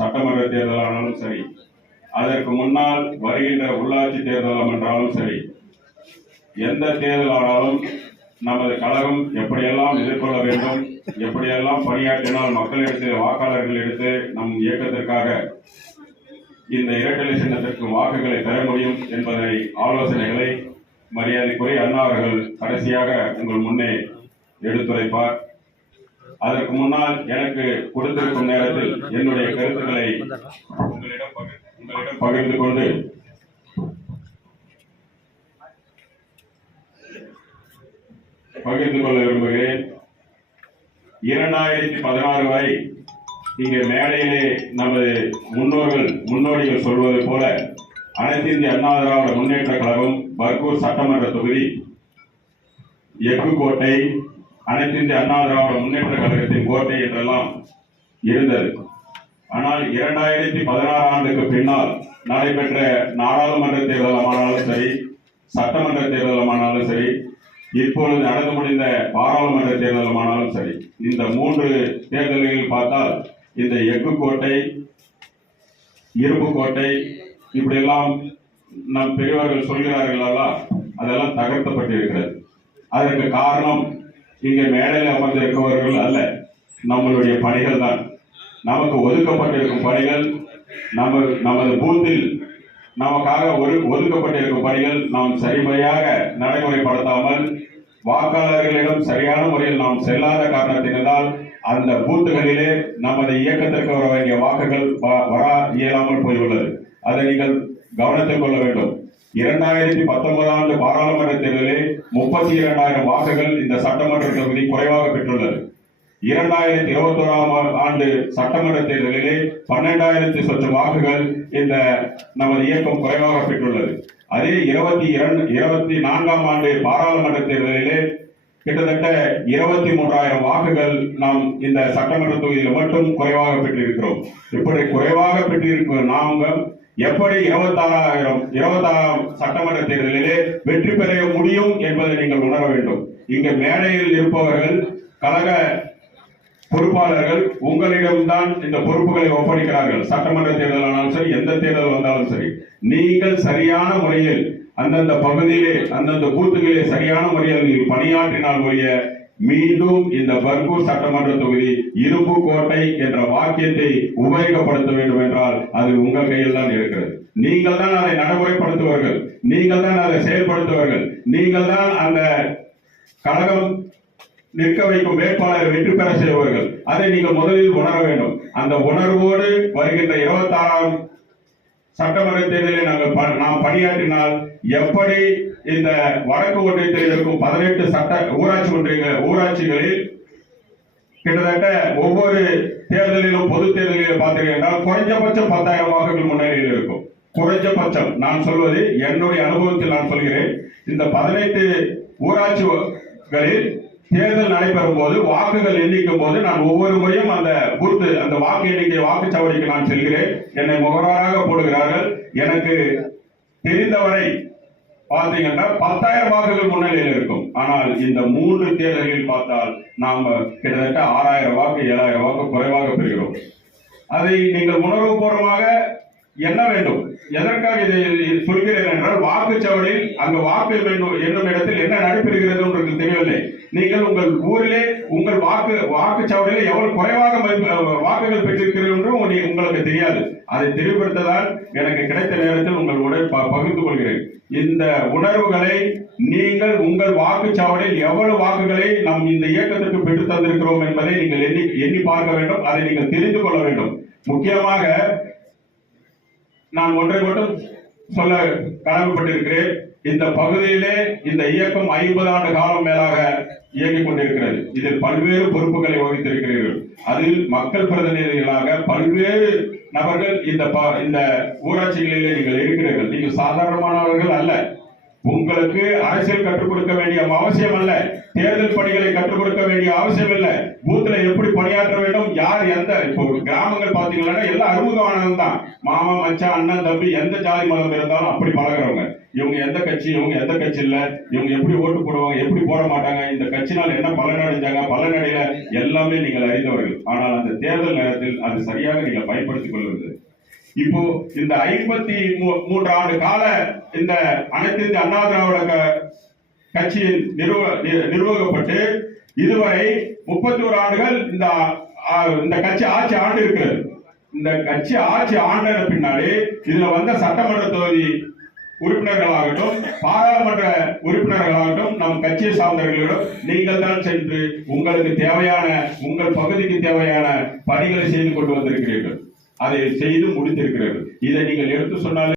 சட்டமன்ற தேர்தலானாலும் சரி, அதற்கு முன்னால் வருகின்ற உள்ளாட்சி தேர்தல் என்றாலும் சரி, எந்த தேர்தலானாலும் நமது கழகம் எப்படியெல்லாம் எதிர்கொள்ள வேண்டும், எப்படியெல்லாம் பணியாற்றினால் மக்களிடத்தில் வாக்காளர்கள் எடுத்து நம் இயக்கத்திற்காக இந்த இரட்டை சின்னத்திற்கு வாக்குகளை பெற முடியும் என்பதை ஆலோசனைகளை மரியாதைக்குரிய அண்ணா அவர்கள் கடைசியாக உங்கள் முன்னே எடுத்துரைப்பார். அதற்கு முன்னால் எனக்கு கொடுத்திருக்கும் நேரத்தில் என்னுடைய கருத்துக்களை உங்களிடம் பகிர்ந்து கொண்டு கொள்ள விரும்புகிறேன். 2016 வரை இங்கே மேடையிலே நமது முன்னோடிகள் சொல்வது போல அனைத்து இந்திய அண்ணா திராவிட முன்னேற்ற கழகம் பர்கூர் சட்டமன்ற தொகுதி எஃகு கோட்டை, அனைத்து இந்திய அண்ணா திராவிட முன்னேற்ற கழகத்தின் கோட்டை என்றெல்லாம் இருந்தது. ஆனால் 2016 ஆண்டுக்கு பின்னால் நடைபெற்ற நாடாளுமன்ற தேர்தலமானாலும் சரி, சட்டமன்ற தேர்தலமானாலும் சரி, இப்பொழுது நடந்து முடிந்த பாராளுமன்ற தேர்தலமானாலும் சரி, இந்த 3 தேர்தல்களில் பார்த்தால் இந்த எஃகு கோட்டை, இரும்பு கோட்டை இப்படியெல்லாம் நம் பெரியவர்கள் சொல்கிறார்கள், அதெல்லாம் தகர்க்கப்பட்டிருக்கிறது. அதற்கு காரணம் இங்கே மேடையில் அமர்ந்திருப்பவர்கள் அல்ல, நம்மளுடைய பணிகள் தான். நமக்கு ஒதுக்கப்பட்டிருக்கும் பணிகள், நமது பூத்தில் நமக்காக ஒதுக்கப்பட்டிருக்கும் பணிகள் நாம் சரிமுறையாக நடைமுறைப்படுத்தாமல் வாக்காளர்களிடம் சரியான முறையில் நாம் செல்லாத காரணத்தினால் அந்த பூத்துகளிலே நமது இயக்கத்திற்கு வர வேண்டிய வாக்குகள் வர இயலாமல் போயுள்ளது. அதை நீங்கள் கவனத்தில் கொள்ள வேண்டும். 2019 ஆண்டு பாராளுமன்ற தேர்தலில் 32,000 வாக்குகள் இந்த சட்டமன்ற தொகுதி குறைவாக பெற்றுள்ளது. 2021 ஆண்டு சட்டமன்ற தேர்தலிலே 12,000 சொச்ச வாக்குகள் இந்த நமது இயக்கம் குறைவாக பெற்றுள்ளது. அதே 2024 ஆண்டு பாராளுமன்ற தேர்தலிலே கிட்டத்தட்ட 23,000 வாக்குகள் நாம் இந்த சட்டமன்ற தொகுதியில் மட்டும் குறைவாக பெற்றிருக்கிறோம். இப்படி குறைவாக பெற்றிருக்கிற நாங்கள் எப்படி 26,000 சட்டமன்ற தேர்தலிலே வெற்றி பெற முடியும் என்பதை நீங்கள் உணர வேண்டும். இங்கு மேடையில் இருப்பவர்கள் கழக பொறுப்பாளர்கள் உங்களிடம்தான் இந்த பொறுப்புகளை ஒப்படைக்கிறார்கள். சட்டமன்ற தேர்தலானாலும் சரி, எந்த தேர்தல் வந்தாலும் சரி, நீங்கள் சரியான முறையில் அந்தந்த பகுதியிலே அந்தந்த பூத்துகளிலே சரியான முறையில் நீங்கள் பணியாற்றினால் ஒழிய மீண்டும் இந்த பர்கூர் சட்டமன்ற தொகுதி இரும்பு கோட்டை என்ற வாக்கியத்தை உபயோகப்படுத்த வேண்டும் என்றால் அது உங்கள் கையில் தான் இருக்கிறது. நீங்கள் தான் அதை நடைமுறைப்படுத்துவார்கள், நீங்கள் தான் அதை செயல்படுத்துவார்கள், நீங்கள் தான் அந்த கழகம் நிற்க வைக்கும் வேட்பாளரை வெற்றி பெற செய்வார்கள். அதை நீங்கள் முதலில் உணர வேண்டும். அந்த உணர்வோடு வருகின்ற 26ஆம் சட்டமன்ற தேர்தலில் நாம் பணியாற்றினால் எப்படி இந்த வடக்கு ஒன்றியத்தில் இருக்கும் 18 ஊராட்சிகளில் கிட்டத்தட்ட ஒவ்வொரு தேர்தலிலும் பொது தேர்தலில் பார்த்தீங்கன்னா குறைஞ்சபட்சம் 10,000 வாக்குகள் முன்னணியில் இருக்கும். குறைஞ்சபட்சம் நான் சொல்வது என்னுடைய அனுபவத்தில் நான் சொல்கிறேன். இந்த 18 ஊராட்சிகளில் தேர்தல் நடைபெறும் போது வாக்குகள் எண்ணிக்கும் போது நான் ஒவ்வொரு முறையும் அந்த பூத்து அந்த வாக்கு எண்ணிக்கை வாக்குச்சாவடிக்கு நான் செல்கிறேன். என்னை முகவராக போடுகிறார்கள். எனக்கு தெரிந்தவரை பார்த்தீங்கன்னா 10,000 வாக்குகள் முன்னிலையில் இருக்கும். ஆனால் இந்த 3 தேர்தலில் பார்த்தால் நாம் கிட்டத்தட்ட 6,000 வாக்கு 7,000 வாக்கு குறைவாக பெறுகிறோம். அதை நீங்கள் உணர்வுபூர்வமாக என்ன வேண்டும். எதற்காக இதை சொல்கிறேன் என்றால் வாக்குச்சாவடியில் அங்கு வாக்கு என்னும் இடத்தில் என்ன நடைபெறுகிறது உங்களுக்கு தெரியவில்லை. நீங்கள் உங்கள் ஊரிலே உங்கள் வாக்குச்சாவடியில் எவ்வளவு குறைவாக வாக்குகள் பெற்றிருக்கிறீர்கள் என்று உங்களுக்கு தெரியாது. அதை தெளிவுபடுத்ததான் எனக்கு கிடைத்த நேரத்தில் உங்களுடன் பகிர்ந்து கொள்கிறேன். இந்த உணர்வுகளை நீங்கள் உங்கள் வாக்குச்சாவடியில் எவ்வளவு வாக்குகளை நாம் இந்த இயக்கத்திற்கு பெற்று தந்திருக்கிறோம் என்பதை நீங்கள் எண்ணி பார்க்க வேண்டும். அதை நீங்கள் தெரிந்து கொள்ள வேண்டும். முக்கியமாக நான் ஒன்றை மட்டும் சொல்ல கடமைப்பட்டிருக்கிறேன். இந்த பகுதியிலே இந்த இயக்கம் 50 ஆண்டு காலம் மேலாக இயங்கிக் கொண்டிருக்கிறது. இதில் பல்வேறு பொறுப்புகளை வகித்திருக்கிறீர்கள். அதில் மக்கள் பிரதிநிதிகளாக பல்வேறு நபர்கள் இந்த ஊராட்சிகளிலே நீங்கள் இருக்கிறீர்கள். நீங்கள் சாதாரணமானவர்கள் அல்ல. உங்களுக்கு அரசியல் கற்றுக் கொடுக்க வேண்டிய அவசியம் அல்ல, தேர்தல் பணிகளை கற்றுக் கொடுக்க வேண்டிய அவசியம் இல்ல. பூத்துல எப்படி பணியாற்ற வேண்டும், யார் எந்த, இப்போ கிராமங்கள் பாத்தீங்கன்னா எல்லாம் அறிமுகமானது தான். மாமா மச்சான் அண்ணன் தம்பி எந்த ஜாதி மதம் இருந்தாலும் அப்படி பழகிறவங்க. இவங்க எந்த கட்சி, இவங்க எந்த கட்சி இல்ல, இவங்க எப்படி ஓட்டு போடுவாங்க, எப்படி போட மாட்டாங்க, இந்த கட்சினால் என்ன பலன் அடைஞ்சாங்க, பலனடையில எல்லாமே நீங்கள் அறிந்தவர்கள். ஆனால் அந்த தேர்தல் நேரத்தில் அது சரியாக நீங்கள் பயன்படுத்திக் கொள்வது. இப்போ இந்த 53 ஆண்டு கால இந்த அனைத்து இந்திய அண்ணா திராவிட கட்சியின் நிர்வகிக்கப்பட்டு இதுவரை 31 ஆண்டுகள் இந்த கட்சி ஆட்சி ஆண்டு இருக்கிறது. இந்த கட்சி ஆட்சி ஆண்ட பின்னாடி இதுல வந்த சட்டமன்ற தொகுதி உறுப்பினர்களாகட்டும், பாராளுமன்ற உறுப்பினர்களாகட்டும், நம் கட்சியை சார்ந்தவர்களிடம் நீங்கள் தான் சென்று உங்களுக்கு தேவையான, உங்கள் பகுதிக்கு தேவையான பணிகளை செய்து கொண்டு வந்திருக்கிறீர்கள். அதை செய்து முடித்திருக்கிறது. இதை நீங்கள் எடுத்து சொன்னாலே